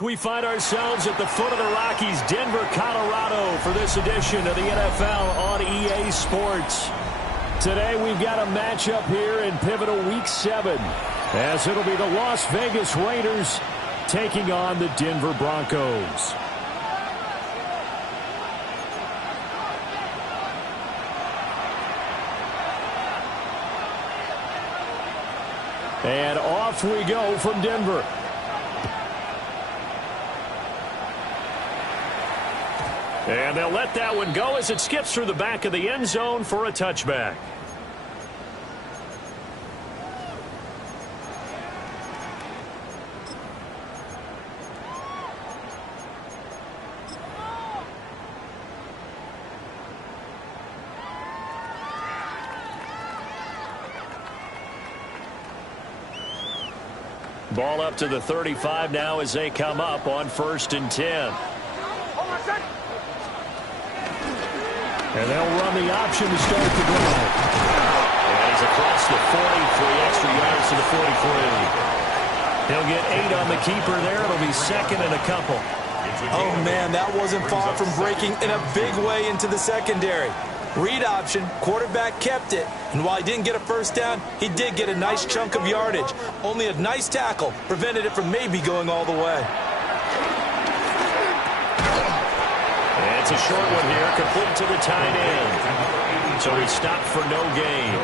We find ourselves at the foot of the Rockies, Denver, Colorado, for this edition of the NFL on EA Sports. Today we've got a matchup here in pivotal Week 7, as it'll be the Las Vegas Raiders taking on the Denver Broncos. And off we go from Denver. And they'll let that one go as it skips through the back of the end zone for a touchback. Ball up to the 35 now as they come up on 1st and 10. And they'll run the option to start the drive. And he's across the 40, 3 extra yards to the 43. He'll get 8 on the keeper there. It'll be second and a couple. Oh, man, that wasn't far from breaking in a big way into the secondary. Read option, quarterback kept it. And while he didn't get a first down, he did get a nice chunk of yardage. Only a nice tackle prevented it from maybe going all the way. It's a short one here, complete to the tight end. So he stopped for no gain.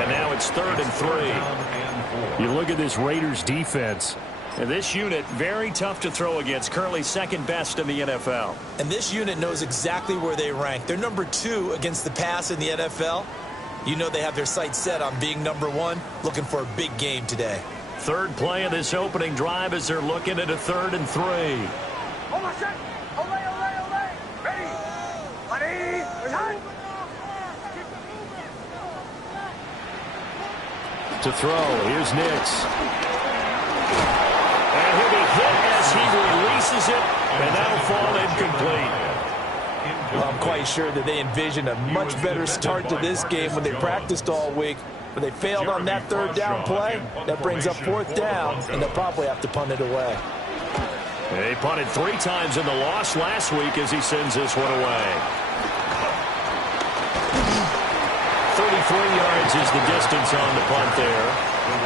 And now it's 3rd and 3. You look at this Raiders defense, and this unit very tough to throw against, currently 2nd best in the NFL. And this unit knows exactly where they rank. They're number 2 against the pass in the NFL. You know they have their sights set on being number 1, looking for a big game today. 3rd play of this opening drive as they're looking at a 3rd and 3. To throw, here's Nix. And he'll be hit as he releases it, and that'll fall incomplete. Well, I'm quite sure that they envisioned a much better start to this game when they practiced all week. But they failed on that 3rd down play. That brings up 4th down, and they'll probably have to punt it away. They punted 3 times in the loss last week as he sends this one away. 33 yards is the distance on the punt there.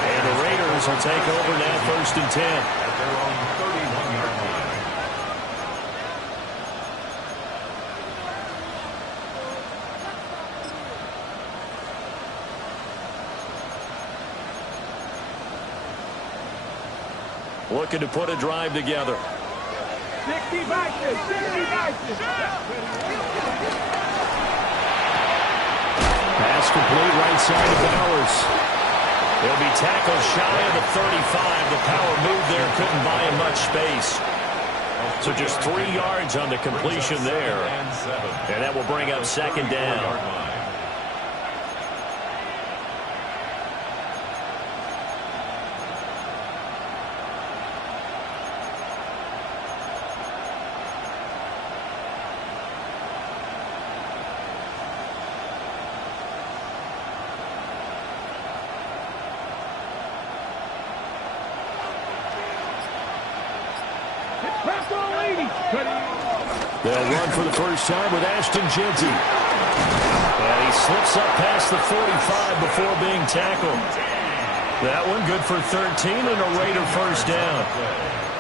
And the Raiders will take over now 1st and 10. At their own 31-yard line. Looking to put a drive together. 60 bases, 60 bases. Pass complete right side of Bowers. He'll be tackled shy of the 35. The power move there couldn't buy him much space. So just 3 yards on the completion there. And that will bring up 2nd down. They'll run for the first time with Ashton Jeanty. And he slips up past the 45 before being tackled. That one good for 13 and a Raider first down.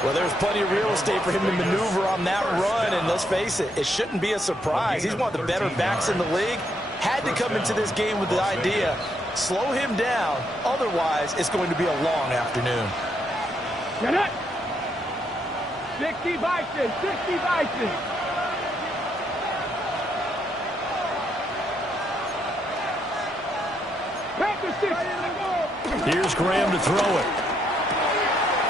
Well, there's plenty of real estate for him to maneuver on that run, and let's face it, it shouldn't be a surprise. He's one of the better backs in the league. Had to come into this game with the idea, slow him down, otherwise it's going to be a long afternoon. Get it! 60 bases, 60 bases. Here's Graham to throw it.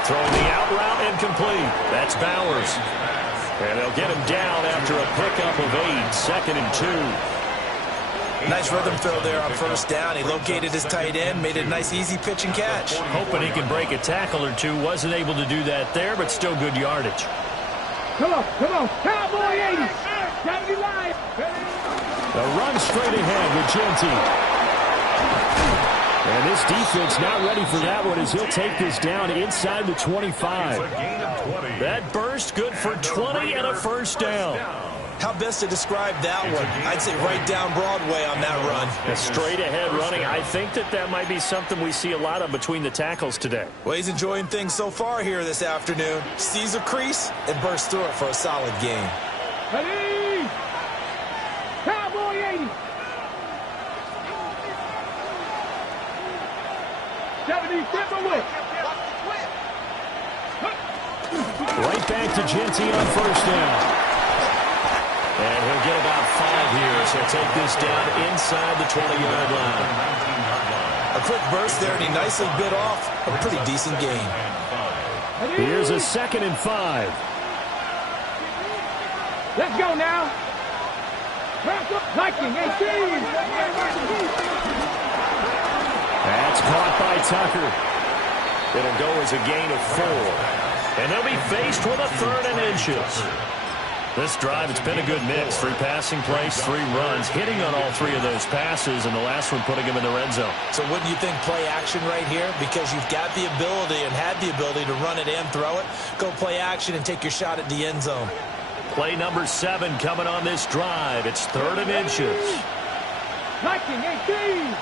Throwing the out route incomplete. That's Bowers. And they'll get him down after a pickup of 8, 2nd and 2. Nice rhythm throw there on 1st down. He located his tight end, made it a nice easy pitch and catch. Hoping he can break a tackle or two. Wasn't able to do that there, but still good yardage. Come on, Cowboy 80. Gotta be live. A run straight ahead with Jeanty. And this defense not ready for that one as he'll take this down inside the 25. That burst good for 20 and a first down. How best to describe that one? I'd say right down Broadway on that run. A straight ahead running. I think that might be something we see a lot of between the tackles today. Well, he's enjoying things so far here this afternoon. Sees a crease and bursts through it for a solid gain. Ready? Cowboy 80. 77 away. Right back to Genty on first down. And he'll get about 5 here, so take this down inside the 20-yard line. A quick burst there, and he nicely bit off a pretty decent gain. Here's a 2nd and 5. Let's go now. Viking 18. That's caught by Tucker. It'll go as a gain of 4. And they'll be faced with a 3rd and inches. This drive, it's been a good mix. 3 passing plays, 3 runs, hitting on all 3 of those passes, and the last one putting him in the red zone. So wouldn't you think play action right here? Because you've got the ability and had the ability to run it and throw it. Go play action and take your shot at the end zone. Play number 7 coming on this drive. It's 3rd and inches. Viking 18.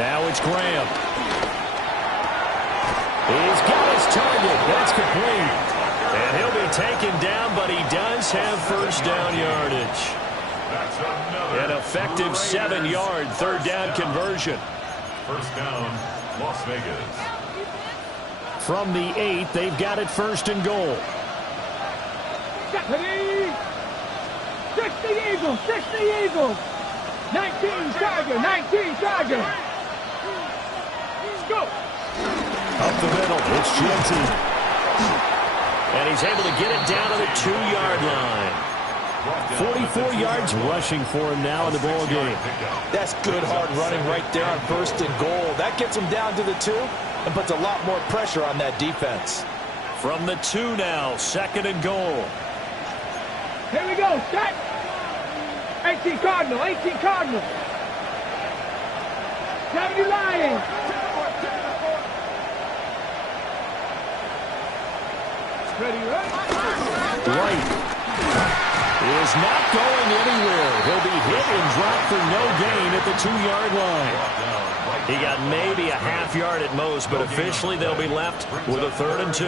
Now it's Graham. He's got his target. That's complete. And he'll be taken down, but he does have first down yardage. An effective 7-yard 3rd down conversion. First down, Las Vegas. From the 8, they've got it 1st and goal. 60 Eagles, 60 Eagles. 19 Charger, 19 Charger. Let's go. Up the middle, it's Genty. And he's able to get it down to the 2-yard line. 44 yards rushing for him now in the ball game. That's good hard running right there on 1st and goal. That gets him down to the 2 and puts a lot more pressure on that defense. From the 2 now, 2nd and goal. Here we go, set. 18 Cardinal, 18 Cardinal. 70 Lions. Ready, White is not going anywhere. He'll be hit and dropped for no gain at the 2-yard line. He got maybe a half yard at most, but officially they'll be left with a 3rd and 2.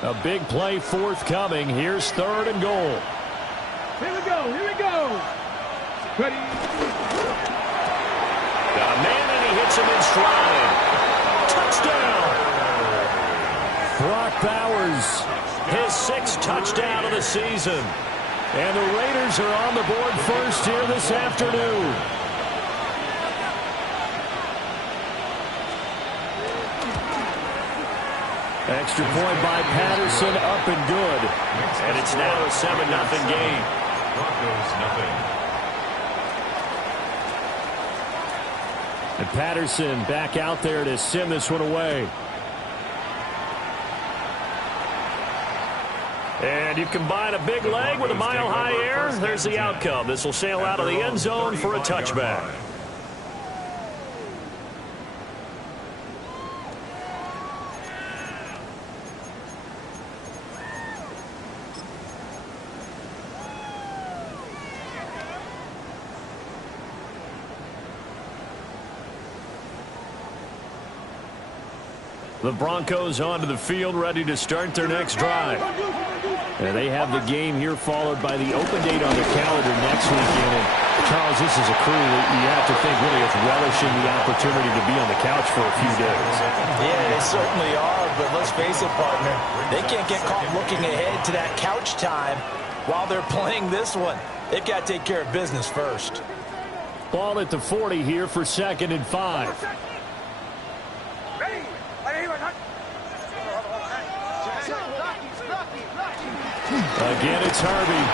A big play forthcoming. Here's 3rd and goal. Here we go, here we go. Ready. Got a man and he hits him in stride. Touchdown. Brock Bowers, his 6th touchdown of the season. And the Raiders are on the board first here this afternoon. Extra point by Patterson, up and good. And it's now a 7-0 game. Broncos, nothing. And Patterson back out there to send this one away. And you combine a big leg with a mile-high air, there's the outcome. This will sail out of the end zone for a touchback. The Broncos onto the field, ready to start their next drive. And they have the game here followed by the open date on their calendar next weekend. And Charles, this is a crew that you have to think really is relishing the opportunity to be on the couch for a few days. Yeah, they certainly are, but let's face it, partner, they can't get caught looking ahead to that couch time while they're playing this one. They've got to take care of business first. Ball at the 40 here for 2nd and 5. Again, it's Harvey.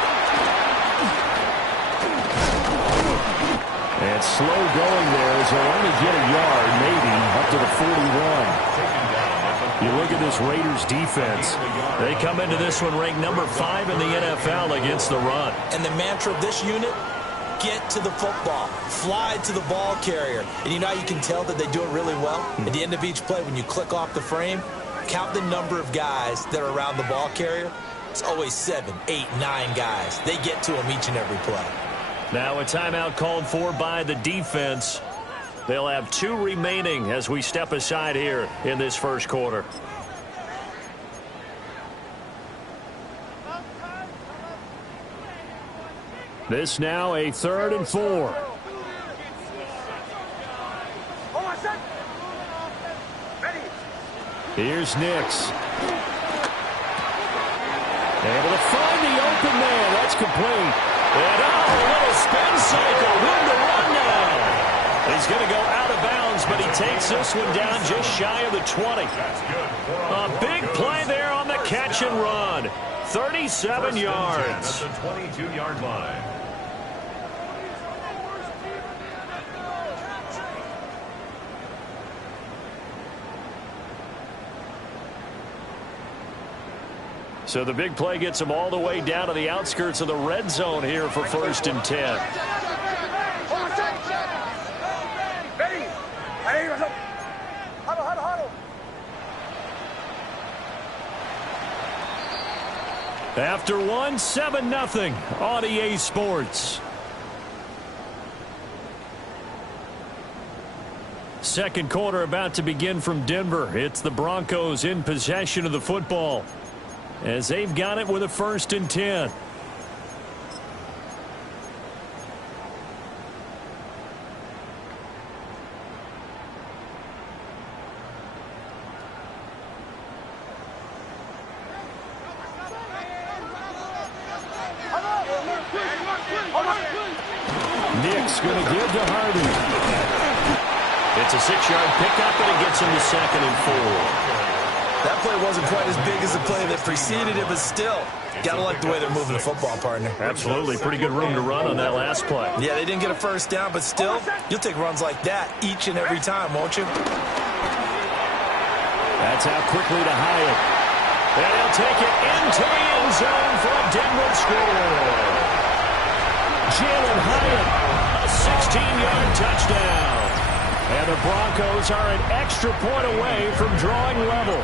And slow going there as he'll only get a yard, maybe, up to the 41. You look at this Raiders defense. They come into this one ranked number 5 in the NFL against the run. And the mantra of this unit, get to the football. Fly to the ball carrier. And you know how you can tell that they do it really well? At the end of each play, when you click off the frame, count the number of guys that are around the ball carrier. It's always 7, 8, 9 guys. They get to them each and every play. Now a timeout called for by the defense. They'll have 2 remaining as we step aside here in this first quarter. This now a 3rd and 4. Here's Nix. Able to find the open man. That's complete. And a little spin cycle. Room to run now. He's going to go out of bounds, but he takes this one down just shy of the 20. A big play there on the catch and run. 37 yards. At the 22-yard line. So the big play gets him all the way down to the outskirts of the red zone here for 1st and 10. After 1, 7-0 on EA Sports. Second quarter about to begin from Denver. It's the Broncos in possession of the football, as they've got it with a 1st and 10. Nick's going to give to Harden. It's a 6-yard pickup, and it gets him to 2nd and 4. That play wasn't quite as big as the play that preceded it, but still, got to like the way they're moving the football, partner. Absolutely. Pretty good room to run on that last play. Yeah, they didn't get a 1st down, but still, you'll take runs like that each and every time, won't you? That's out quickly to Hyatt. And he'll take it into the end zone for a Denver score. Jalen Hyatt, a 16-yard touchdown. And the Broncos are an extra point away from drawing level.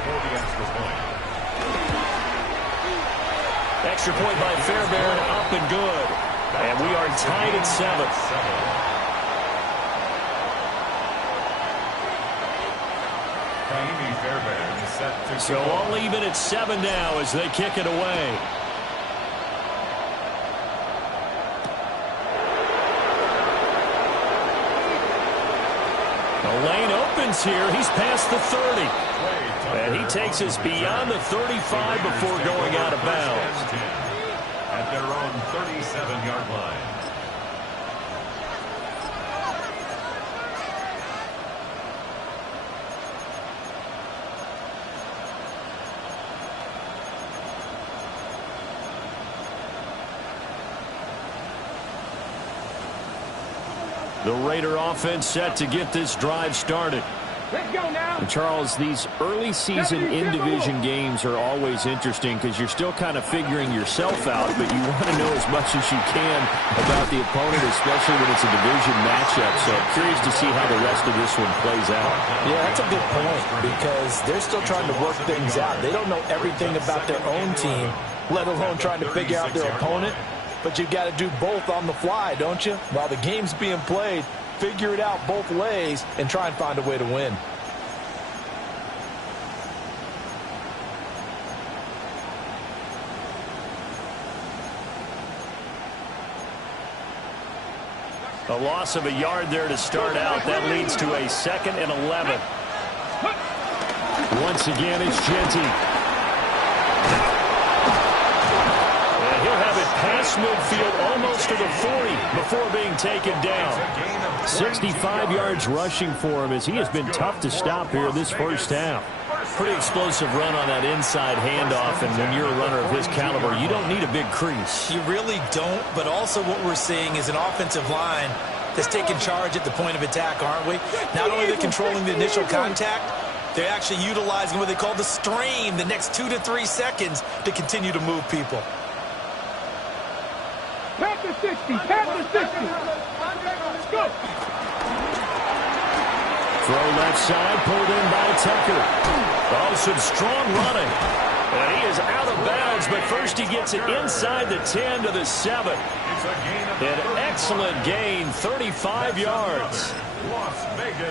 Extra point by Fairbairn, up and good. And we are tied at 7. So all even at 7 now as they kick it away. The lane opens here. He's past the 30. And he takes us beyond the 35 before going out of bounds. At their own 37-yard line. The Raider offense set to get this drive started. Let's go now. And Charles, these early season in-division games are always interesting because you're still kind of figuring yourself out, but you want to know as much as you can about the opponent, especially when it's a division matchup. So I'm curious to see how the rest of this one plays out. Yeah, that's a good point because they're still trying to work things out. They don't know everything about their own team, let alone trying to figure out their opponent. But you've got to do both on the fly, don't you? While the game's being played, figure it out both ways and try and find a way to win. A loss of a yard there to start out. That leads to a 2nd and 11. Once again, it's Genty. Past midfield almost to the 40 before being taken down. 65 yards rushing for him as he has been tough to stop here this first half. Pretty explosive run on that inside handoff, and when you're a runner of his caliber, you don't need a big crease. You really don't, but also what we're seeing is an offensive line that's taking charge at the point of attack, aren't we? Not only are they controlling the initial contact, They're actually utilizing what they call the strain, the next 2 to 3 seconds, to continue to move people. Pat the 60, pat the 60. Let's go. Throw left side, pulled in by Tucker. Oh, some strong running. And he is out of bounds, but first he gets it inside the 10 to the 7. An excellent gain, 35 yards.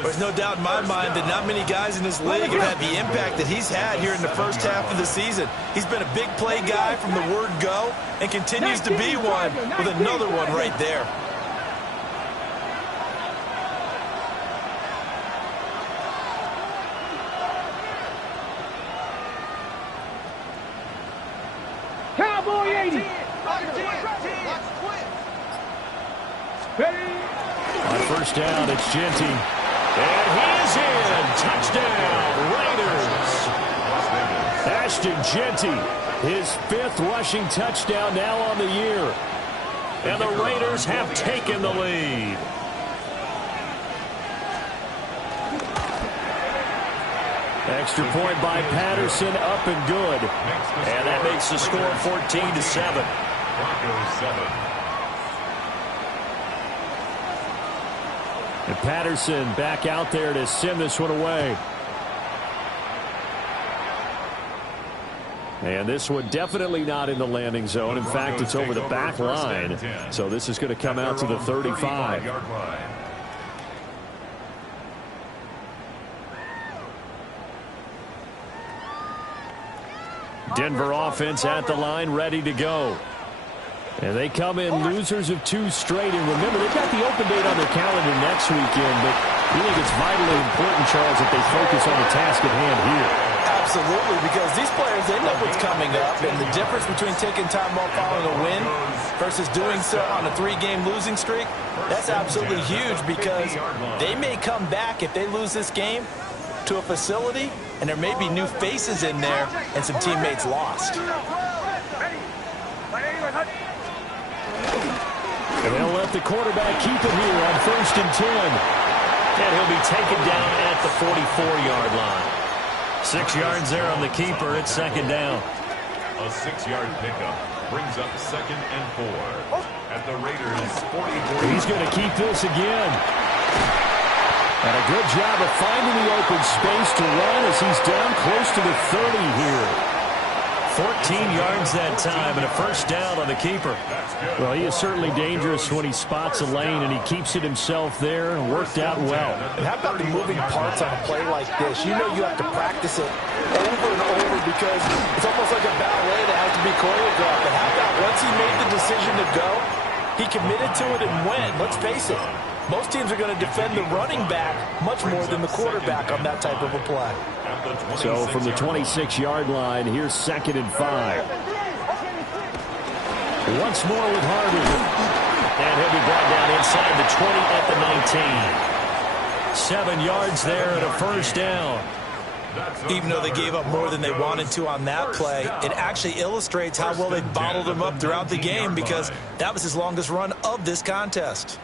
There's no doubt in my mind that not many guys in this league have had the impact that he's had here in the first half of the season. He's been a big play guy from the word go and continues to be one with another one right there. Cowboy 80. On first down, it's Genty. And he is in. Touchdown, Raiders. Ashton Genty, his 5th rushing touchdown now on the year. And the Raiders have taken the lead. Extra point by Patterson, up and good. And that makes the score 14 to 7. Broncos 7. And Patterson back out there to send this one away. And this one definitely not in the landing zone. In fact, it's over the back line. So this is going to come out to the 35. Denver offense at the line, ready to go. And they come in losers of 2 straight. And remember, they've got the open date on their calendar next weekend. But we think it's vitally important, Charles, that they focus on the task at hand here. Absolutely, because these players, they know what's coming up. And the difference between taking time off following a win versus doing so on a 3-game losing streak, that's absolutely huge, because they may come back if they lose this game to a facility, and there may be new faces in there and some teammates lost. And they'll let the quarterback keep it here on 1st and 10. And he'll be taken down at the 44-yard line. 6 yards there on the keeper. It's 2nd down. A 6-yard pickup brings up 2nd and 4 at the Raiders' 44. He's going to keep this again. And a good job of finding the open space to run as he's down close to the 30 here. 14 yards that time and a 1st down on the keeper. Well, he is certainly dangerous when he spots a lane, and he keeps it himself there and worked out well. And how about the moving parts on a play like this? You know you have to practice it over and over, because it's almost like a ballet that has to be choreographed. But how about once he made the decision to go, he committed to it and went. Let's face it, most teams are going to defend the running back much more than the quarterback on that type of a play. So from the 26-yard line, here's 2nd and 5. Once more with Harvey. And he'll be brought down inside the 20 at the 19. 7 yards there and a 1st down. Even though they gave up more than they wanted to on that play, it actually illustrates how well they bottled him up throughout the game, because that was his longest run of this contest.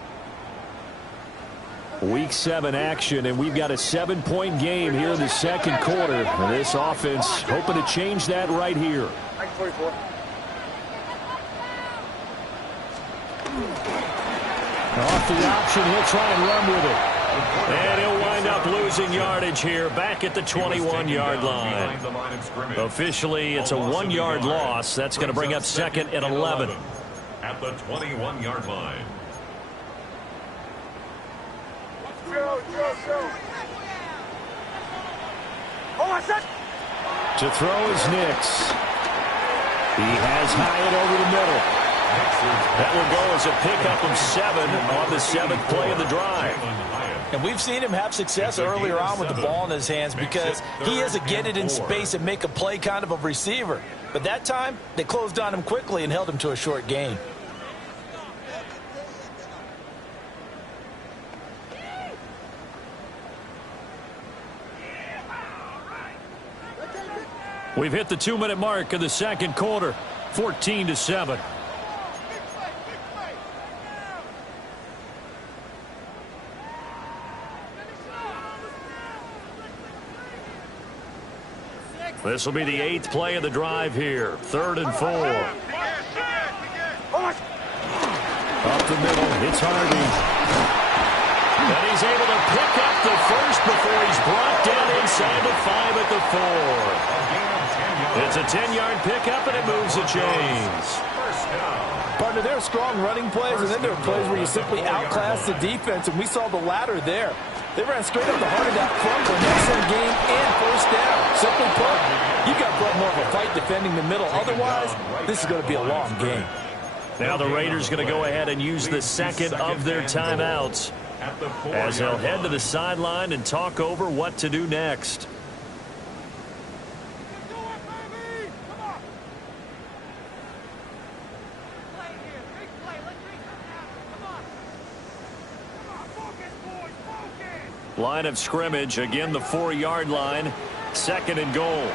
Week 7 action, and we've got a 7-point game here in the 2nd quarter. And this offense hoping to change that right here. Off the option, he'll try and run with it. And he'll wind up losing yardage here back at the 21-yard line. Officially, it's a 1-yard loss. That's going to bring up 2nd and 11. At the 21-yard line. To throw is Nix. He has Hyatt over the middle. That will go as a pickup of 7 on the 7th play of the drive. And we've seen him have success earlier on with the ball in his hands, because he is a get it in space and make a play kind of a receiver. But that time, they closed on him quickly and held him to a short gain. We've hit the 2-minute mark of the 2nd quarter, 14 to 7. This will be the 8th play of the drive here. 3rd and 4. Up the middle, it's Harvey. And he's able to pick up the first before he's brought down inside the 5 at the 4. It's a 10-yard pickup, and it moves the chains. Partner, there are strong running plays, and then there are plays where you simply outclass the defense, and we saw the latter there. They ran straight up the heart of that front for an excellent game and first down. Simply put, you've got to put more of a fight defending the middle. Otherwise, this is going to be a long game. Now the Raiders going to go ahead and use the second of their timeouts as they'll head to the sideline and talk over what to do next. Line of scrimmage, again the 4-yard line. 2nd and goal.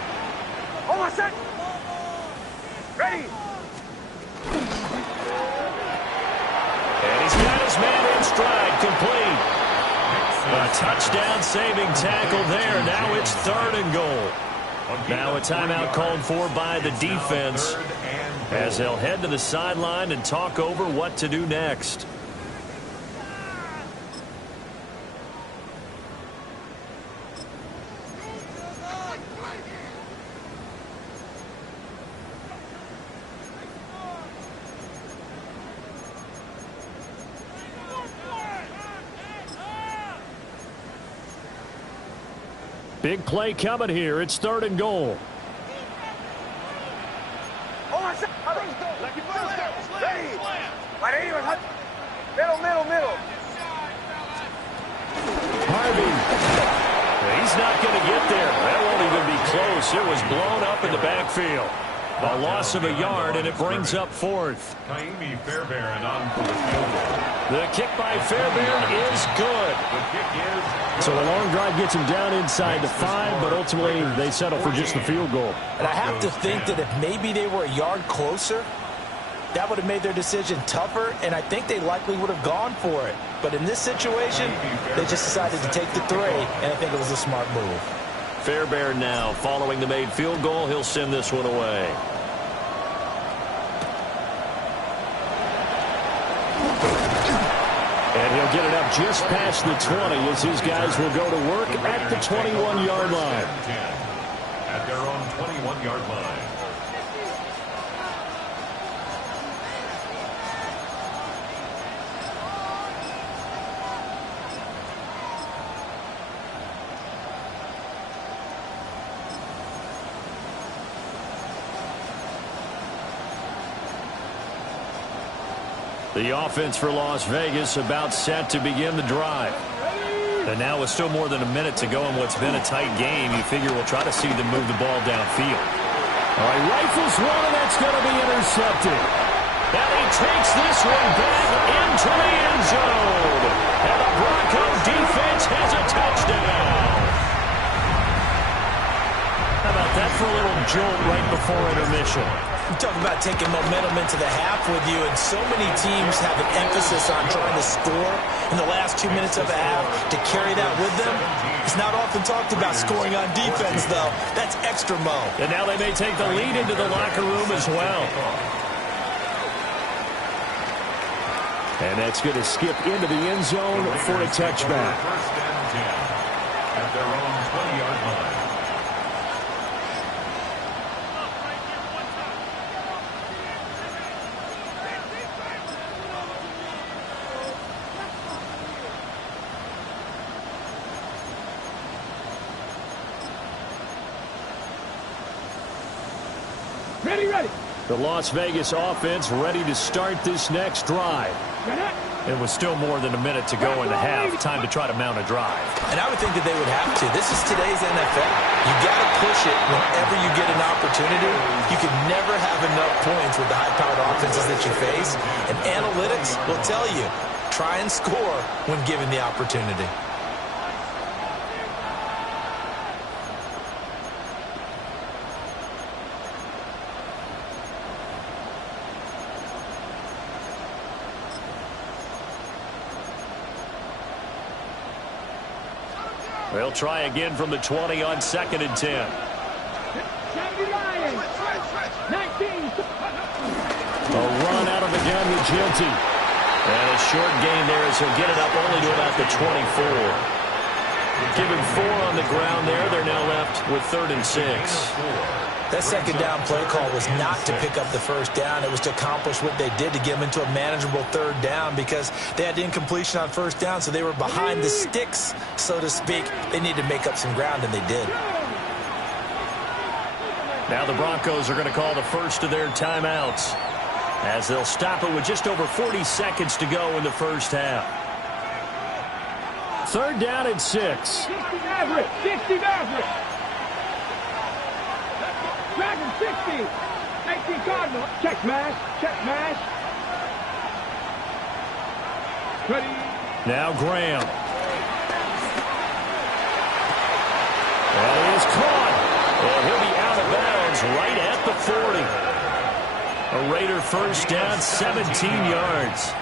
Hold on a sec. Ready. And he's got his man in stride, complete. A touchdown saving tackle there. Now it's 3rd and goal. Now a timeout called for by the defense as they'll head to the sideline and talk over what to do next. Big play coming here. It's 3rd and goal. Middle. Harvey. He's not going to get there. That won't even be close. It was blown up in the backfield. A loss of a yard, and it brings up 4th. Fairbairn on for the field goal. The kick by Fairbairn is good. The kick is So the long drive gets him down inside the 5, but ultimately they settle for just the field goal. And I have to think that if maybe they were a yard closer, that would have made their decision tougher, and I think they likely would have gone for it. But in this situation, they just decided to take the 3, and I think it was a smart move. Fairbairn now following the made field goal. He'll send this one away. And he'll get it up just past the 20 as his guys will go to work at the 21-yard line. At their own 21-yard line. The offense for Las Vegas about set to begin the drive. And now with still more than a minute to go in what's been a tight game, you figure we'll try to see them move the ball downfield. All right, rifles one, and that's going to be intercepted. And he takes this one back into the end zone. And the Bronco defense has a touchdown. How about that for a little jolt right before intermission? You talk about taking momentum into the half with you, and so many teams have an emphasis on trying to score in the last 2 minutes of a half to carry that with them. It's not often talked about scoring on defense, though. That's extra mo. And now they may take the lead into the locker room as well. And that's going to skip into the end zone for a touchback. First and 10 at their own 20-yard line. Ready. The Las Vegas offense ready to start this next drive. It was still more than a minute to go in the half. Time to try to mount a drive. And I would think that they would have to. This is today's NFL. You got to push it whenever you get an opportunity. You can never have enough points with the high-powered offenses that you face. And analytics will tell you, try and score when given the opportunity. They'll try again from the 20 on 2nd and 10. down with Gilty. And a short gain there as he'll get it up only to about the 24. Give him 4 on the ground there. They're now left with 3rd and 6. That second down play call was not to pick up the first down. It was to accomplish what they did, to get them into a manageable 3rd down, because they had incompletion on first down, so they were behind the sticks, so to speak. They needed to make up some ground, and they did. Now the Broncos are going to call the first of their timeouts, as they'll stop it with just over 40 seconds to go in the first half. 3rd down and 6. 60 Maverick. 60 Maverick. Dragon 60. 19 Cardinal. Check mash. Check mash. Ready. Now Graham. And he is caught. And he'll be out of bounds right at the 40. A Raider first down, 17 yards.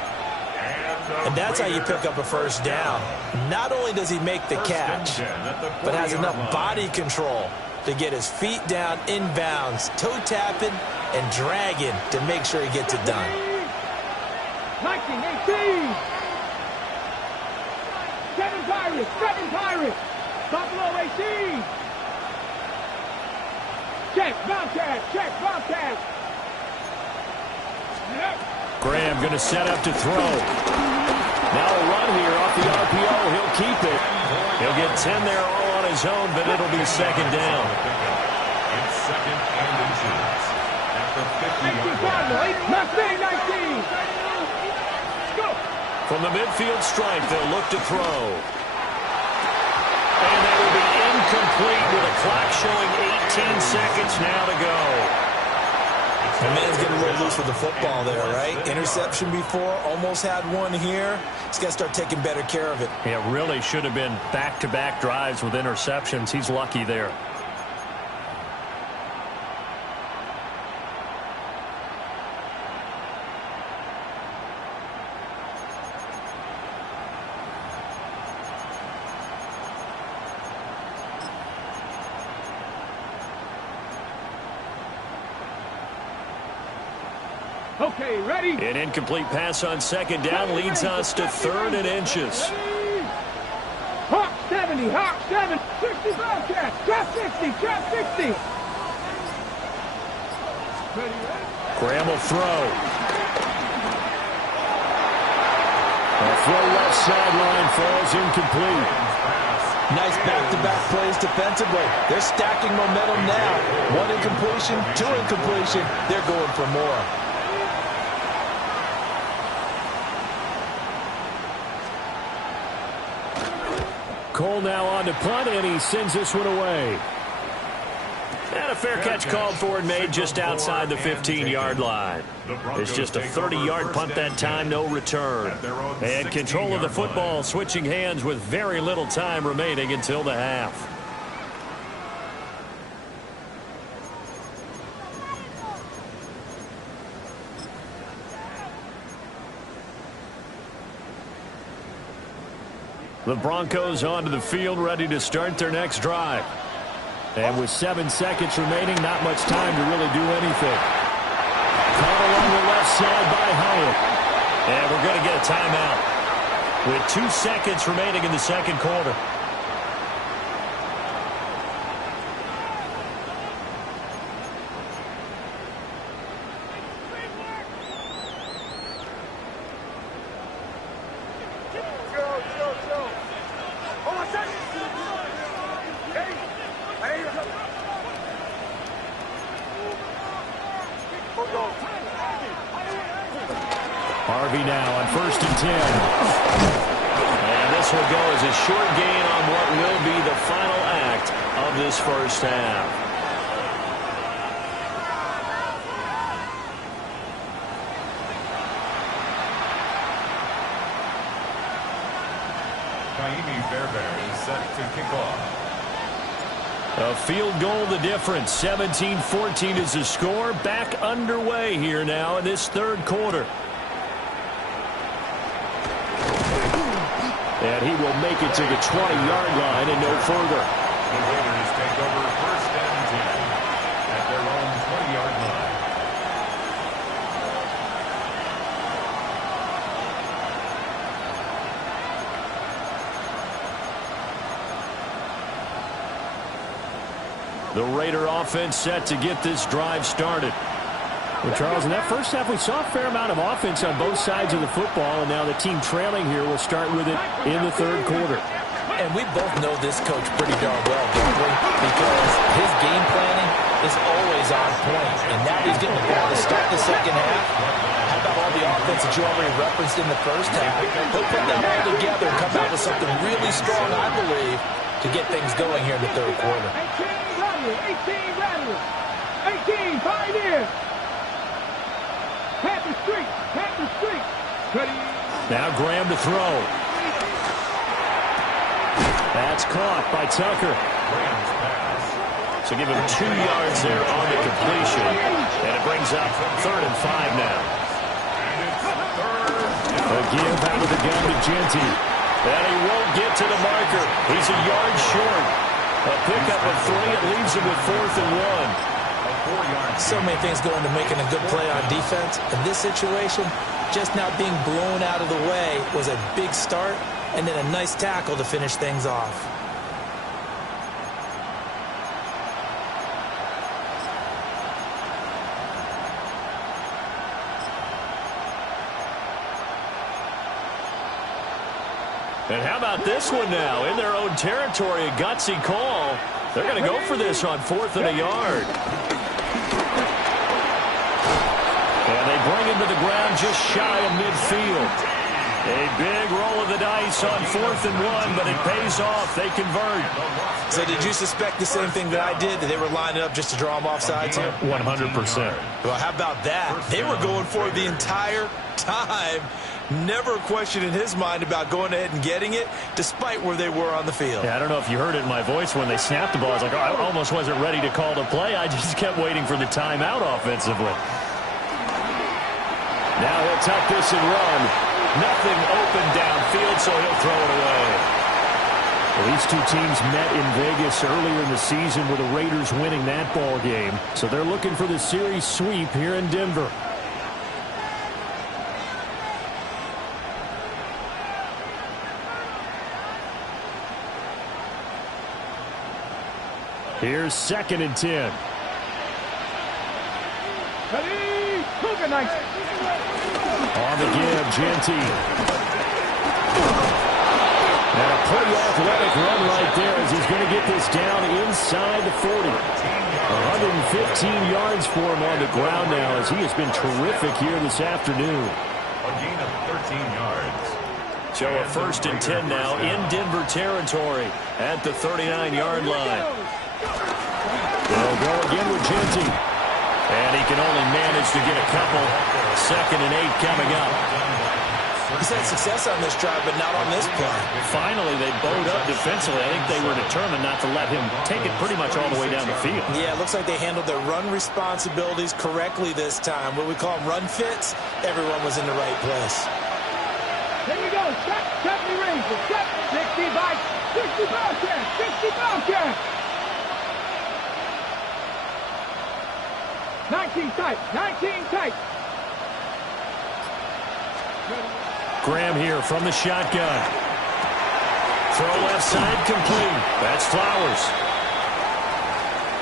And that's how you pick up a first down. Not only does he make the catch, but has enough body control to get his feet down inbounds, toe tapping and dragging to make sure he gets it done. 1918. 7 Pirates. 7 Pirates. Buffalo AC. Check, Bobcat. Check, Bobcat. Graham going to set up to throw. Now a run here off the RPO. He'll keep it. He'll get 10 there all on his own, but it'll be second down. It's 2nd and inches at the 50-yard line. Mustang 19. Go. From the midfield stripe, they'll look to throw. And that will be incomplete with a clock showing 18 seconds now to go. The man's getting a little loose with the football there, right? Interception before, almost had one here. He's got to start taking better care of it. It really should have been back-to-back drives with interceptions. He's lucky there. Okay, ready? An incomplete pass on second down leads us to 3rd and inches. Hawk 70, Hawk 70, 60 Bobcat, trap 60, trap 60. Ready, ready? Graham will throw. A throw left sideline falls incomplete. Nice back-to-back plays defensively. They're stacking momentum now. 1 incompletion, 2 incompletion. They're going for more. Cole now on to punt, and he sends this one away. And a fair catch called for and made just outside the 15-yard line. It's just a 30-yard punt that time, no return. And control of the football switching hands with very little time remaining until the half. The Broncos onto the field, ready to start their next drive. And with 7 seconds remaining, not much time to really do anything. Caught along the left side by Hyatt. And we're going to get a timeout with 2 seconds remaining in the second quarter. Harvey now on 1st and 10. And this will go as a short gain on what will be the final act of this first half. Fairbairn is set to kick off. A field goal the difference. 17-14 is the score. Back underway here now in this third quarter. And he will make it to the 20-yard line and no further. The Raiders take over 1st and 10 at their own 20-yard line. The Raider offense set to get this drive started. Well, Charles, in that first half, we saw a fair amount of offense on both sides of the football, and now the team trailing here will start with it in the third quarter. And we both know this coach pretty darn well, because his game planning is always on point. And now he's getting the ball to start the second half. How about all the offense that you already referenced in the first half? He'll put that all together and come out with something really strong, I believe, to get things going here in the third quarter. 18 Rattlers. 18 Pioneers. Panther Street. Panther Street. Now Graham to throw. That's caught by Tucker. So give him 2 yards there on the completion. And it brings up 3rd and 5 now. A give out of the gun to Genty. And he won't get to the marker. He's a yard short. A pickup of 3. It leaves him with 4th and 1. So many things go into making a good play on defense. In this situation, just not being blown out of the way was a big start, and then a nice tackle to finish things off. And how about this one now? In their own territory, a gutsy call. They're going to go for this on 4th and a yard. And they bring him to the ground just shy of midfield. A big roll of the dice on 4th and 1, but it pays off. They convert. So did you suspect the same thing that I did, that they were lining up just to draw them off sides here? 100%. Well, how about that? They were going for it the entire time. Never a question in his mind about going ahead and getting it, despite where they were on the field. Yeah, I don't know if you heard it in my voice when they snapped the ball. I was like, oh, I almost wasn't ready to call the play. I just kept waiting for the timeout offensively. Now he'll tuck this and run. Nothing open downfield, so he'll throw it away. Well, these two teams met in Vegas earlier in the season with the Raiders winning that ball game. So they're looking for the series sweep here in Denver. Here's 2nd and 10. On the give, Genty. And a pretty athletic run right there as he's going to get this down inside the 40. 115 yards for him on the ground now as he has been terrific here this afternoon. A gain of 13 yards. So a 1st and 10 now in Denver territory at the 39-yard line. They'll go again with Genty. And he can only manage to get a couple. 2nd and 8 coming up. He's had success on this drive, but not on this play. Finally, they bowed up defensively. I think they were determined not to let him take it pretty much all the way down the field. Yeah, it looks like they handled their run responsibilities correctly this time. What we call them run fits, everyone was in the right place. There you go. 70 Rangers. 60 Vikes. 60 Bobcats. 60 Bobcats. 19 tight. 19 tight. Graham here from the shotgun. Throw left side complete. That's Flowers.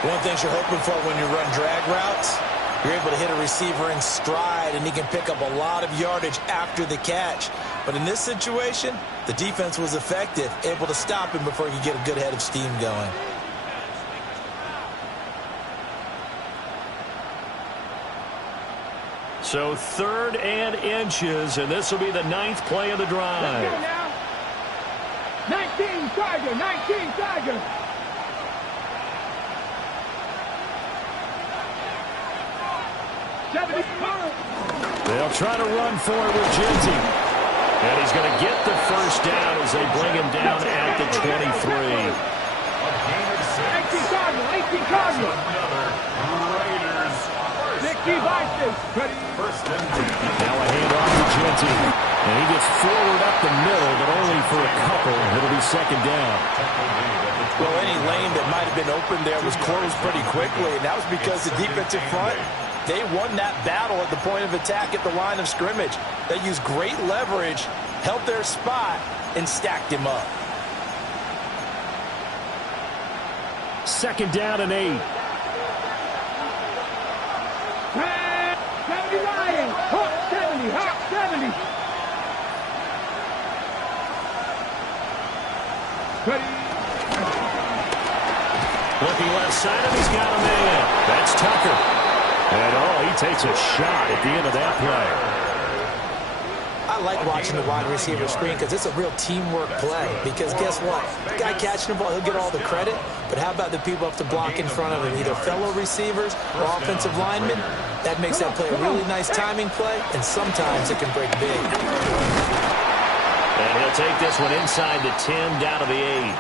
One thing you're hoping for when you run drag routes, you're able to hit a receiver in stride, and he can pick up a lot of yardage after the catch. But in this situation, the defense was effective, able to stop him before he could get a good head of steam going. So 3rd and inches, and this will be the 9th play of the drive. Let's go now. 19 Tiger. 19 Tiger. They'll try to run for it with Genty. And he's going to get the 1st down as they bring him down at the 23. 18 Cardinal. 18 Cardinal. 60 Vikings. Now a handoff to Genty. And he gets forward up the middle, but only for a couple. It'll be 2nd down. Well, any lane that might have been open there was closed pretty quickly, and that was because the defensive front, they won that battle at the point of attack at the line of scrimmage. They used great leverage, held their spot, and stacked him up. 2nd down and 8. 70 Lions. Hawk 70. Hawk 70. Looking left side, and he's got a man. That's Tucker. And, he takes a shot at the end of that play. I like watching the wide receiver screen because it's a real teamwork play. Because guess what? The guy catching the ball, he'll get all the credit. But how about the people up to block in front of him? Either fellow receivers or offensive linemen. That makes that play a really nice timing play, and sometimes it can break big. And he'll take this one inside the 10, down to the 8.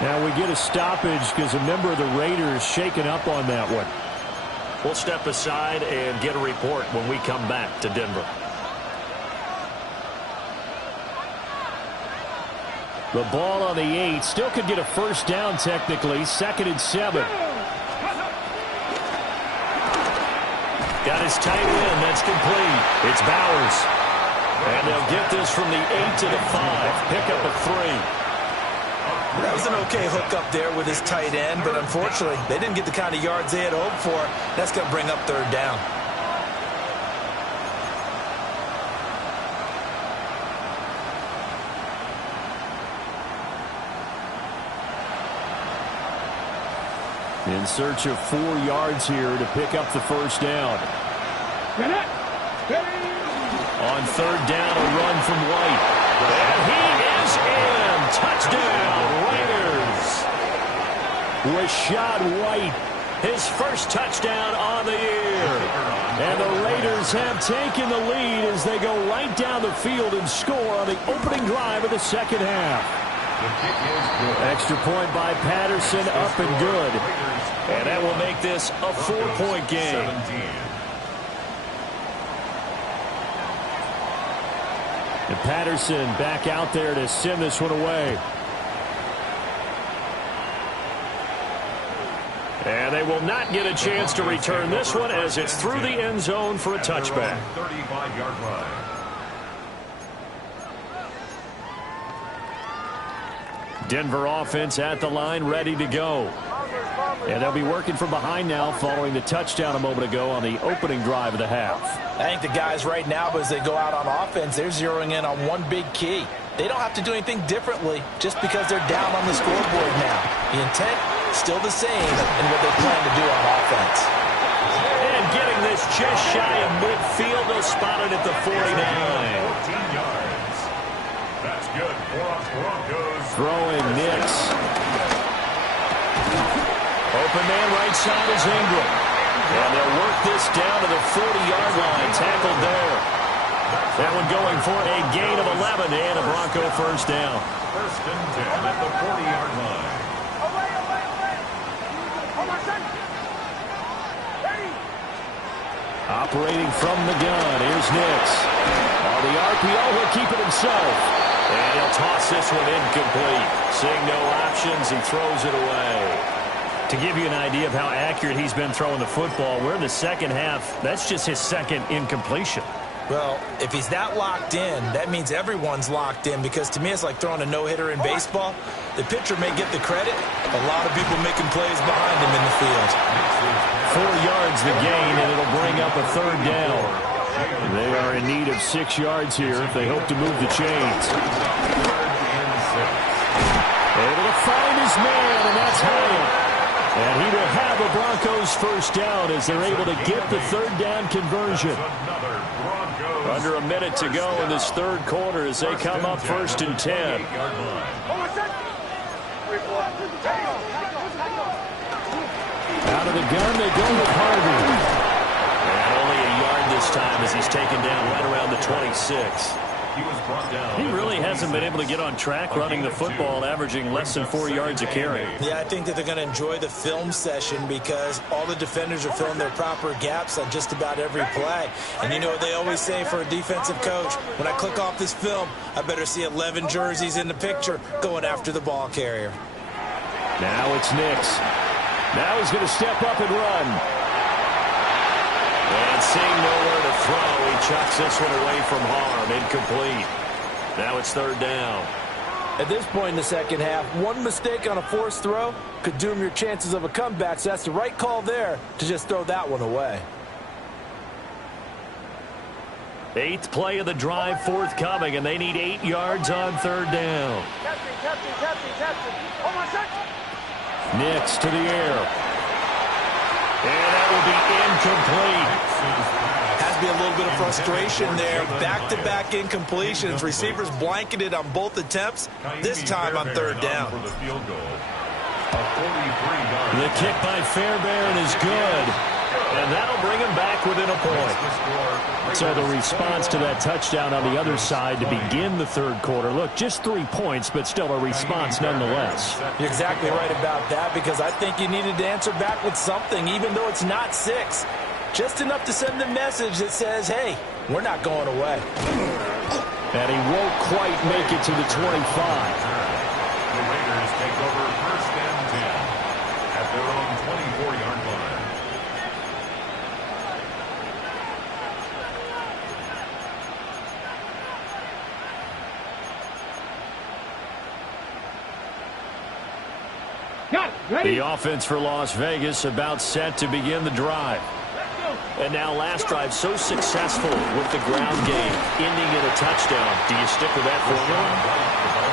Now we get a stoppage because a member of the Raiders shaken up on that one. We'll step aside and get a report when we come back to Denver. The ball on the 8. Still could get a first down technically. 2nd and 7. Got his tight end. That's complete. It's Bowers. And they'll get this from the 8 to the 5. Pick up a 3. That was an okay hook up there with his tight end, but unfortunately, they didn't get the kind of yards they had hoped for. That's going to bring up 3rd down. In search of 4 yards here to pick up the first down. On 3rd down, a run from White. And he is in. Touchdown, Raiders. Rashad White, his first touchdown on the year. And the Raiders have taken the lead as they go right down the field and score on the opening drive of the 2nd half. Extra point by Patterson, up and good. And that will make this a 4-point game. And Patterson back out there to send this one away. And they will not get a chance to return this one as it's through the end zone for a touchback. 35-yard line. Denver offense at the line, ready to go. And they'll be working from behind now following the touchdown a moment ago on the opening drive of the half. I think the guys right now, as they go out on offense, they're zeroing in on one big key. They don't have to do anything differently just because they're down on the scoreboard now. The intent, still the same in what they plan to do on offense. And getting this just shy of midfield, they'll spot it at the 49. 14 yards. That's good for Broncos. Throwing Nix. Open man right side is Ingram. And they'll work this down to the 40-yard line. Tackled there. That one going for a gain of 11 and a Bronco first down. 1st and 10 at the 40-yard line. Operating from the gun. Here's Nix. On the RPO, he'll keep it himself. And he'll toss this one incomplete. Seeing no options, he throws it away. To give you an idea of how accurate he's been throwing the football, we're in the 2nd half. That's just his 2nd incompletion. Well, if he's that locked in, that means everyone's locked in, because to me it's like throwing a no-hitter in baseball. The pitcher may get the credit, a lot of people making plays behind him in the field. 4 yards the gain, and it'll bring up a 3rd down. They are in need of 6 yards here if they hope to move the chains. Able to find his man, and that's Hyatt. And he will have a Broncos first down as they're able to get the 3rd down conversion. Under a minute to go in this 3rd quarter as they come up 1st and 10. Out of the gun, they go with Harvey. And only a yard this time as he's taken down right around the 26. He really hasn't been able to get on track running the football, averaging less than 4 yards a carry. Yeah, I think that they're going to enjoy the film session because all the defenders are filling their proper gaps on just about every play. And you know what they always say for a defensive coach? When I click off this film, I better see 11 jerseys in the picture going after the ball carrier. Now it's Nix. Now he's going to step up and run. And seeing nowhere to throw, he chucks this one away from harm. Incomplete. Now it's 3rd down. At this point in the second half, one mistake on a forced throw could doom your chances of a comeback, so that's the right call there to just throw that one away. 8th play of the drive forthcoming, and they need 8 yards on 3rd down. Nix to the air. And that will be incomplete. Has to be a little bit of frustration there. Back-to-back incompletions. Receivers blanketed on both attempts, this time on 3rd down. For the field goal. A 43-yard. The kick by Fairbairn is good. And that'll bring him back within a point. So the response to that touchdown on the other side to begin the 3rd quarter. Look, just 3 points, but still a response nonetheless. You're exactly right about that, because I think you needed to answer back with something, even though it's not 6. Just enough to send a message that says, hey, we're not going away. And he won't quite make it to the 25. The Raiders take over 1st and 10 at their own 24-yard line. Got it. Ready? The offense for Las Vegas about set to begin the drive. And now last drive so successful with the ground game, ending in a touchdown. Do you stick with that formula?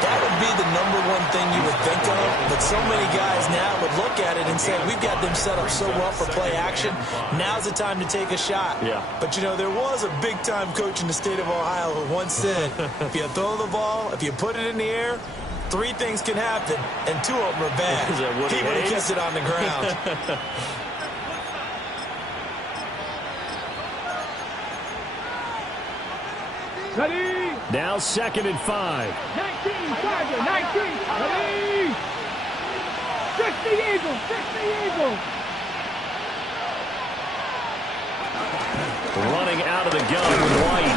That would be the #1 thing you would think of, but so many guys now would look at it and say, we've got them set up so well for play action. Now's the time to take a shot. Yeah. But, you know, there was a big-time coach in the state of Ohio who once said, if you throw the ball, if you put it in the air, 3 things can happen, and 2 of them are bad. Is that Woody He would have Hayes? kept it on the ground. Ready? Now 2nd and 5. 19, Charger, 19. Ready? Fix the Eagle, fix the Eagle. Running out of the gun with White.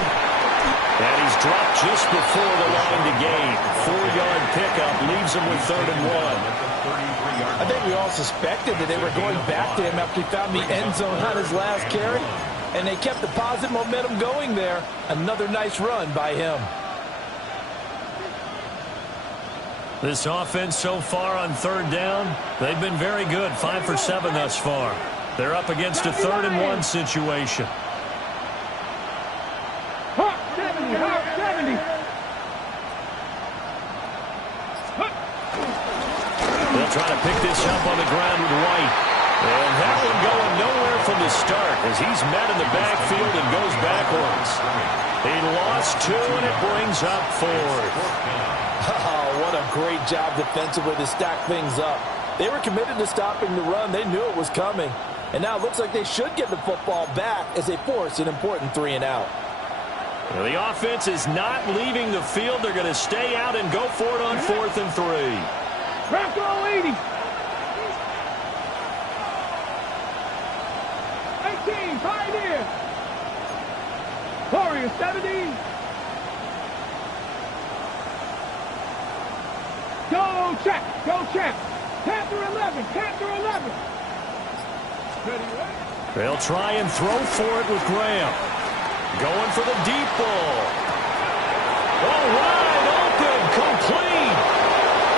And he's dropped just before the line to gain. 4-yard pickup leaves him with 3rd and 1. I think we all suspected that they were going back to him after he found the end zone on his last carry. And they kept the positive momentum going there. Another nice run by him. This offense so far on 3rd down, they've been very good. 5 for 7 thus far. They're up against a 3rd and 1 situation. Hawk 70, Hawk 70. They'll try to pick this up on the ground with White. And that one going nowhere from the start as he's met in the backfield and goes backwards. He lost 2, and it brings up 4th. Oh, what a great job defensively to stack things up. They were committed to stopping the run. They knew it was coming. And now it looks like they should get the football back as they force an important 3 and out. Well, the offense is not leaving the field. They're going to stay out and go for it on 4th and 3. Rock roll 80. 18, Pioneer. Warrior 70. Go check, go check. Panther 11, Panther 11. Ready, ready. They'll try and throw for it with Graham. Going for the deep ball. All right, open, complete.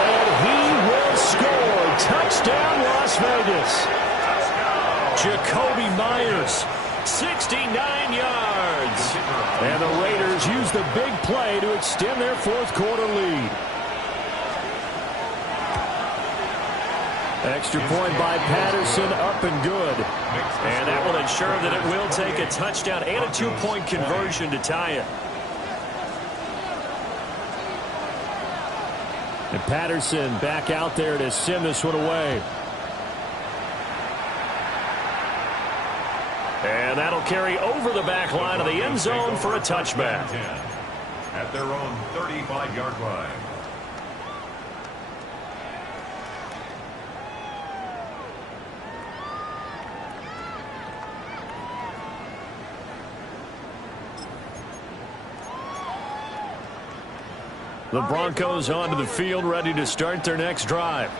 And he will score. Touchdown, Las Vegas. Jacoby Myers, 69 yards. And the Raiders use the big play to extend their 4th quarter lead. Extra point by Patterson, up and good. And that will ensure that it will take a touchdown and a 2-point conversion to tie it. And Patterson back out there to send this one away. And that'll carry over the back line of the end zone for a touchback. At their own 35-yard line. The Broncos onto the field, ready to start their next drive.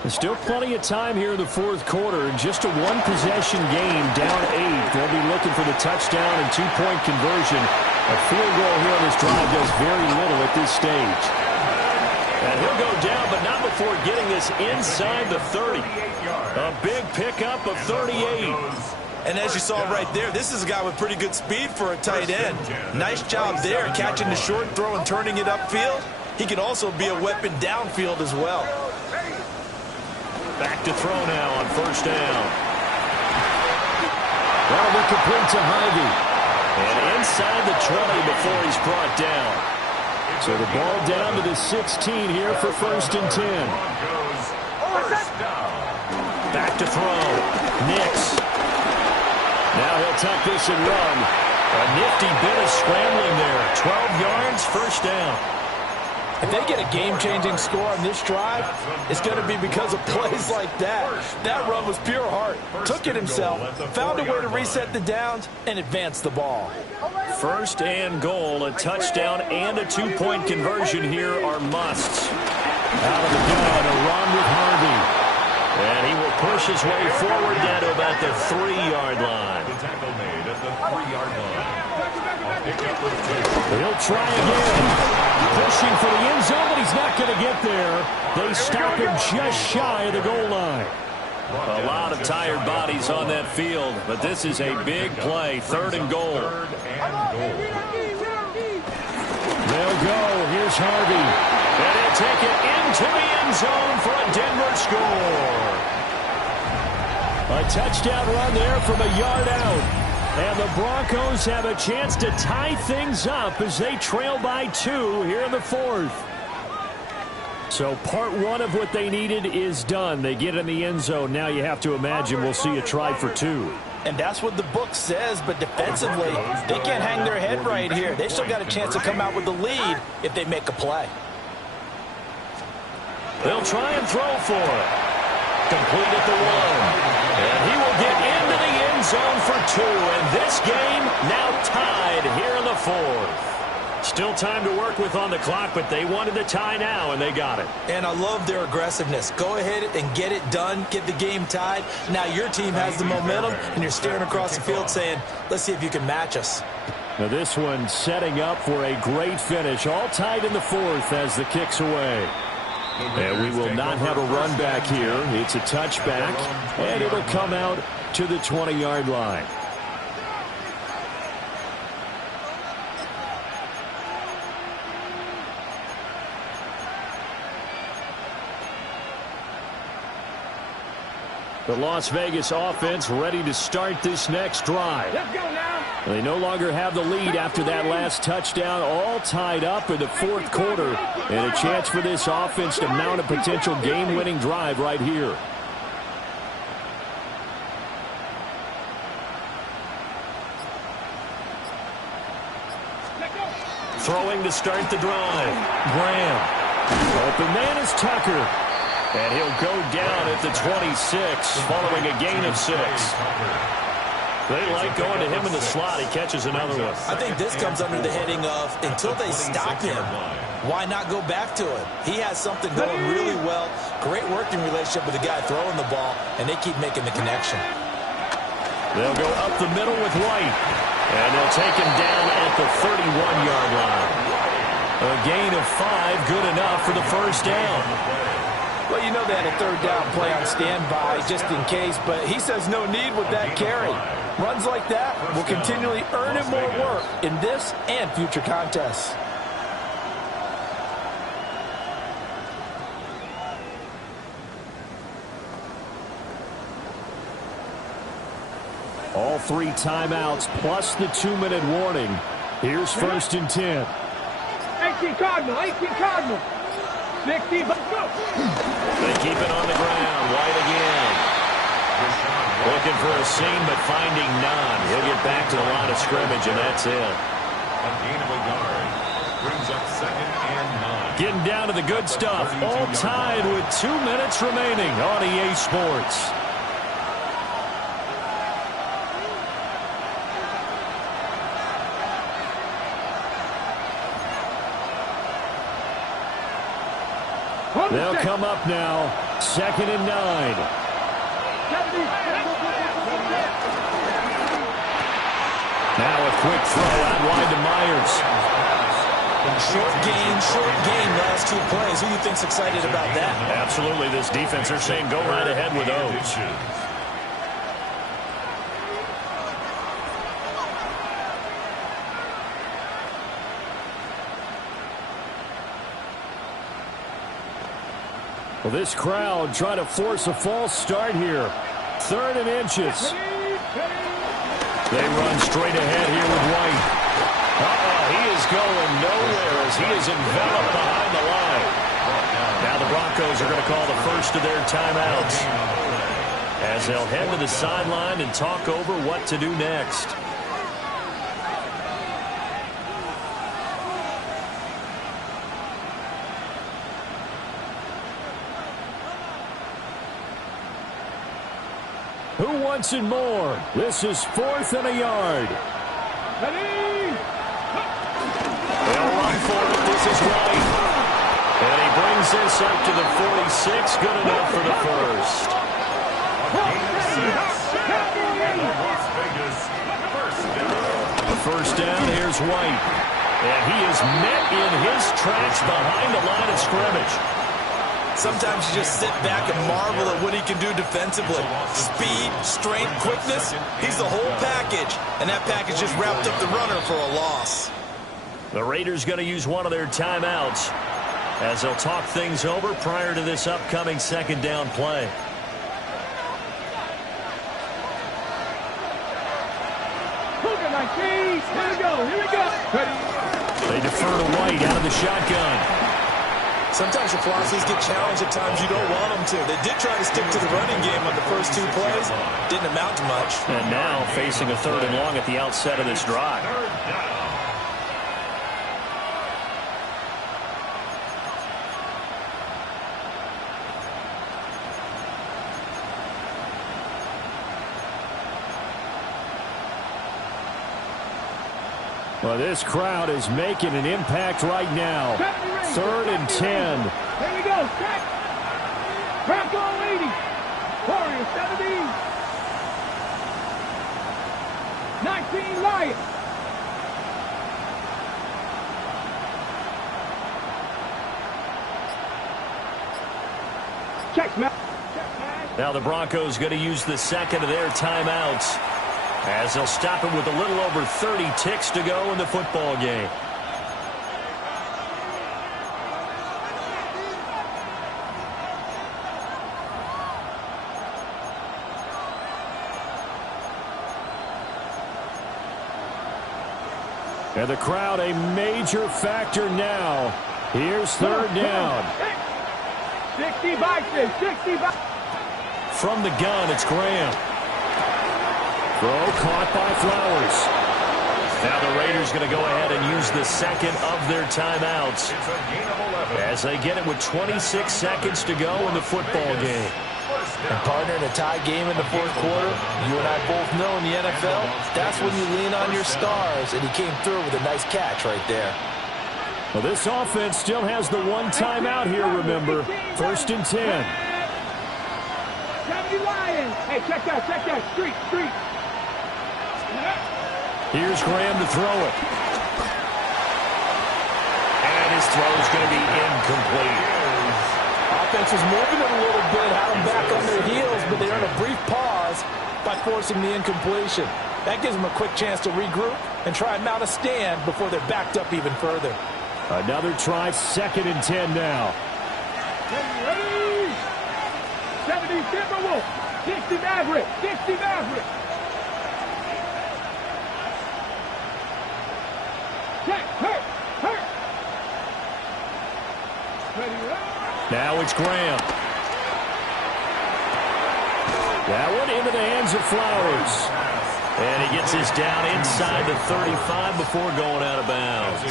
There's still plenty of time here in the 4th quarter. Just a 1-possession game, down 8. They'll be looking for the touchdown and 2-point conversion. A field goal here on this drive does very little at this stage. And he'll go down, but not before getting this inside the 30. A big pickup of 38. And as you saw right there, this is a guy with pretty good speed for a tight end. Nice job there, catching the short throw and turning it upfield. He can also be a weapon downfield as well. Back to throw now on first down. That'll be complete to Harvey. And inside the 20 before he's brought down. So the ball down to the 16 here for first and 10. Back to throw. Nix. Now he'll tuck this and run. A nifty bit of scrambling there. 12 yards, first down. If they get a game-changing score on this drive, it's going to be because of plays like that. That run was pure heart. Took it himself, found a way to reset the downs, and advance the ball. First and goal, a touchdown and a two-point conversion here are musts. Out of the gun, a run with Harvey. And he will push his way forward down to about the 3-yard line. The tackle made at the 3-yard line. He'll try again. Pushing for the end zone, but he's not going to get there. They stop him just shy of the goal line. A lot of tired bodies on that field, but this is a big play. Third and goal. They'll go. Here's Harvey. And he'll take it into the end zone for a Denver score. A touchdown run there from a yard out. And the Broncos have a chance to tie things up as they trail by 2 here in the fourth. So part one of what they needed is done. They get in the end zone. Now you have to imagine we'll see a try for 2. And that's what the book says, but defensively, they can't hang their head right here. They've still got a chance to come out with the lead if they make a play. They'll try and throw for it. Complete at the 1. And he will get into the end zone for 2. And this game now tied here in the fourth. Still time to work with on the clock, but they wanted the tie now, and they got it. And I love their aggressiveness. Go ahead and get it done, get the game tied. Now your team has the momentum, and you're staring across the field saying, let's see if you can match us. Now this one setting up for a great finish. All tied in the fourth as the kick's away. And we will not have a run back here. It's a touchback, and it'll come out to the 20-yard line. The Las Vegas offense ready to start this next drive. Let's go now. They no longer have the lead after that last touchdown, all tied up in the fourth quarter, and a chance for this offense to mount a potential game-winning drive right here. Throwing to start the drive. Graham. Open man is Tucker. And he'll go down at the 26, following a gain of 6. They like going to him in the slot. He catches another one. I think this comes under the heading of, until they stop him, why not go back to him? He has something going really well. Great working relationship with the guy throwing the ball, and they keep making the connection. They'll go up the middle with White. And they'll take him down at the 31-yard line. A gain of 5, good enough for the first down. Well, you know they had a third down play on standby just in case, but he says no need with that carry. Runs like that will continually earn him more work in this and future contests. All 3 timeouts plus the 2-minute warning. Here's first and 10. 18 Cardinal, 18 Cardinal. 16, let's go. They keep it on the ground. White again. Looking for a seam, but finding none. He'll get back to the line of scrimmage, and that's it. A gain of a yard. Brings up 2nd and 9. Getting down to the good stuff. All tied with 2 minutes remaining on EA Sports. They'll come up now, 2nd and 9. Now a quick throw out wide to Myers. Short gain last 2 plays. Who do you think's excited about that? Absolutely. This defense, they're saying go right ahead with those. Well, this crowd trying to force a false start here. 3rd and inches. They run straight ahead here with White. He is going nowhere as he is enveloped behind the line. Now the Broncos are going to call the first of their timeouts as they'll head to the sideline and talk over what to do next. Who wants it more? This is 4th and a yard. They'll run for it. This is White. And he brings this up to the 46. Good enough for the first. First down, here's White. And he is met in his tracks behind the line of scrimmage. Sometimes you just sit back and marvel at what he can do defensively. Speed, strength, quickness, he's the whole package. And that package just wrapped up the runner for a loss. The Raiders going to use one of their timeouts as they'll talk things over prior to this upcoming 2nd down play. Here we go. They defer to White out of the shotgun. Sometimes your philosophies get challenged at times you don't want them to. They did try to stick to the running game on the first 2 plays. Didn't amount to much. And now facing a 3rd and long at the outset of this drive. Well, this crowd is making an impact right now. 3rd and 10. Here we go. Set. Crack on 80. Warriors 17. 19 Lions. Check, man. Now the Broncos going to use the 2nd of their timeouts as they'll stop it with a little over 30 ticks to go in the football game. And the crowd a major factor now. Here's 3rd down. 60 boxes, 60 boxes. From the gun, it's Graham. Throw caught by Flowers. Now the Raiders going to go ahead and use the 2nd of their timeouts as they get it with 26 seconds to go in the football game. And partner, in a tie game in the 4th quarter, you and I both know in the NFL, that's when you lean on your stars, and he came through with a nice catch right there. Well, this offense still has the 1 timeout here, remember. 1st and 10. 70 Lions. Hey, check that. Street. Here's Graham to throw it. And his throw is going to be incomplete. Offense was moving it a little bit, had them back on their heels, but they earned a brief pause by forcing the incompletion. That gives them a quick chance to regroup and try and mount a stand before they're backed up even further. Another try, 2nd and 10 now. Ready? 70 Timberwolves. 60 Maverick. Check, hurt. Ready, Now it's Graham. That one into the hands of Flowers. And he gets this down inside the 35 before going out of bounds.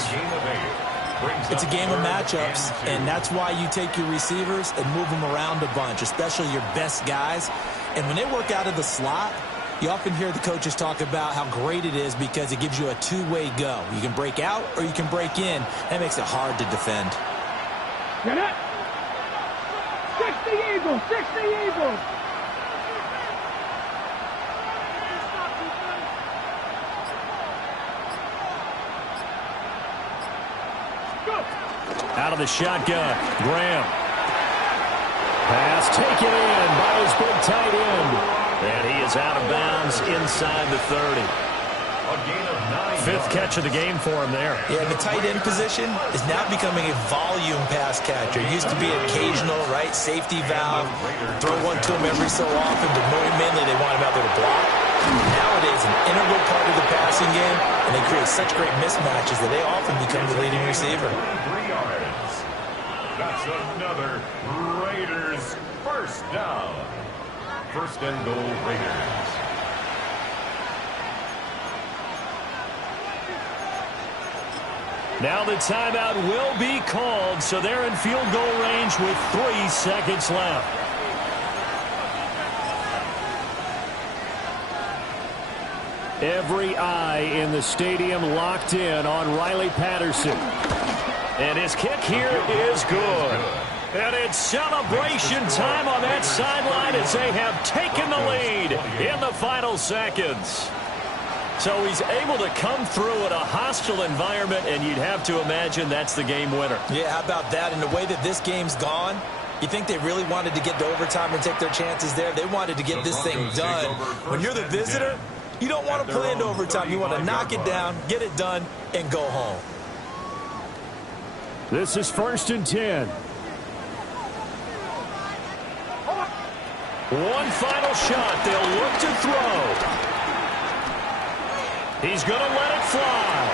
It's a game of matchups, and that's why you take your receivers and move them around a bunch, especially your best guys. And when they work out of the slot, you often hear the coaches talk about how great it is because it gives you a 2-way go. You can break out or you can break in. That makes it hard to defend. Get it. 60 Eagles. Out of the shotgun, Graham. Pass taken in by his big tight end. And he is out of bounds inside the 30. A gain of 9 Fifth yards. catch of the game for him there. Yeah, the tight end position is now becoming a volume pass catcher. It used to be occasional, right? Safety valve. Throw one to him every so often, but mainly they want him out there to block. Nowadays, an integral part of the passing game, and they create such great mismatches that they often become the leading receiver. 3 yards. That's another Raiders first down. First and goal, Raiders. Now the timeout will be called, so they're in field goal range with 3 seconds left. Every eye in the stadium locked in on Riley Patterson. And his kick here is good. And it's celebration time on that sideline as they have taken the lead in the final seconds. So he's able to come through in a hostile environment, and you'd have to imagine that's the game winner. Yeah, how about that? And the way that this game's gone, you think they really wanted to get to overtime and take their chances there? They wanted to get this thing done. When you're the visitor, you don't want to play into overtime. You want to knock it down, get it done, and go home. This is 1st and 10. One final shot. They'll look to throw. He's going to let it fly.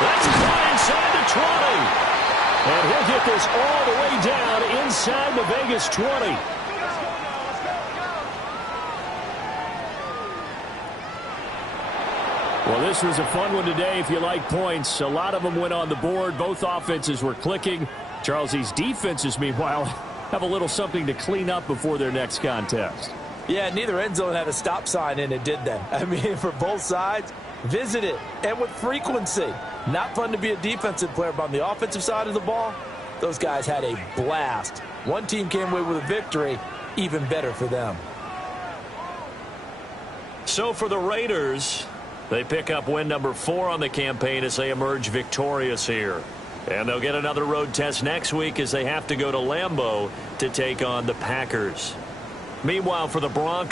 That's caught inside the 20. And he'll get this all the way down inside the Vegas 20. Well, this was a fun one today if you like points. A lot of them went on the board. Both offenses were clicking. Charles, these defenses, meanwhile, have a little something to clean up before their next contest. Yeah, neither end zone had a stop sign in it, did they? I mean, for both sides, visit it, and with frequency. Not fun to be a defensive player, but on the offensive side of the ball, those guys had a blast. One team came away with a victory, even better for them. So for the Raiders, they pick up win number 4 on the campaign as they emerge victorious here. And they'll get another road test next week as they have to go to Lambeau to take on the Packers. Meanwhile, for the Broncos,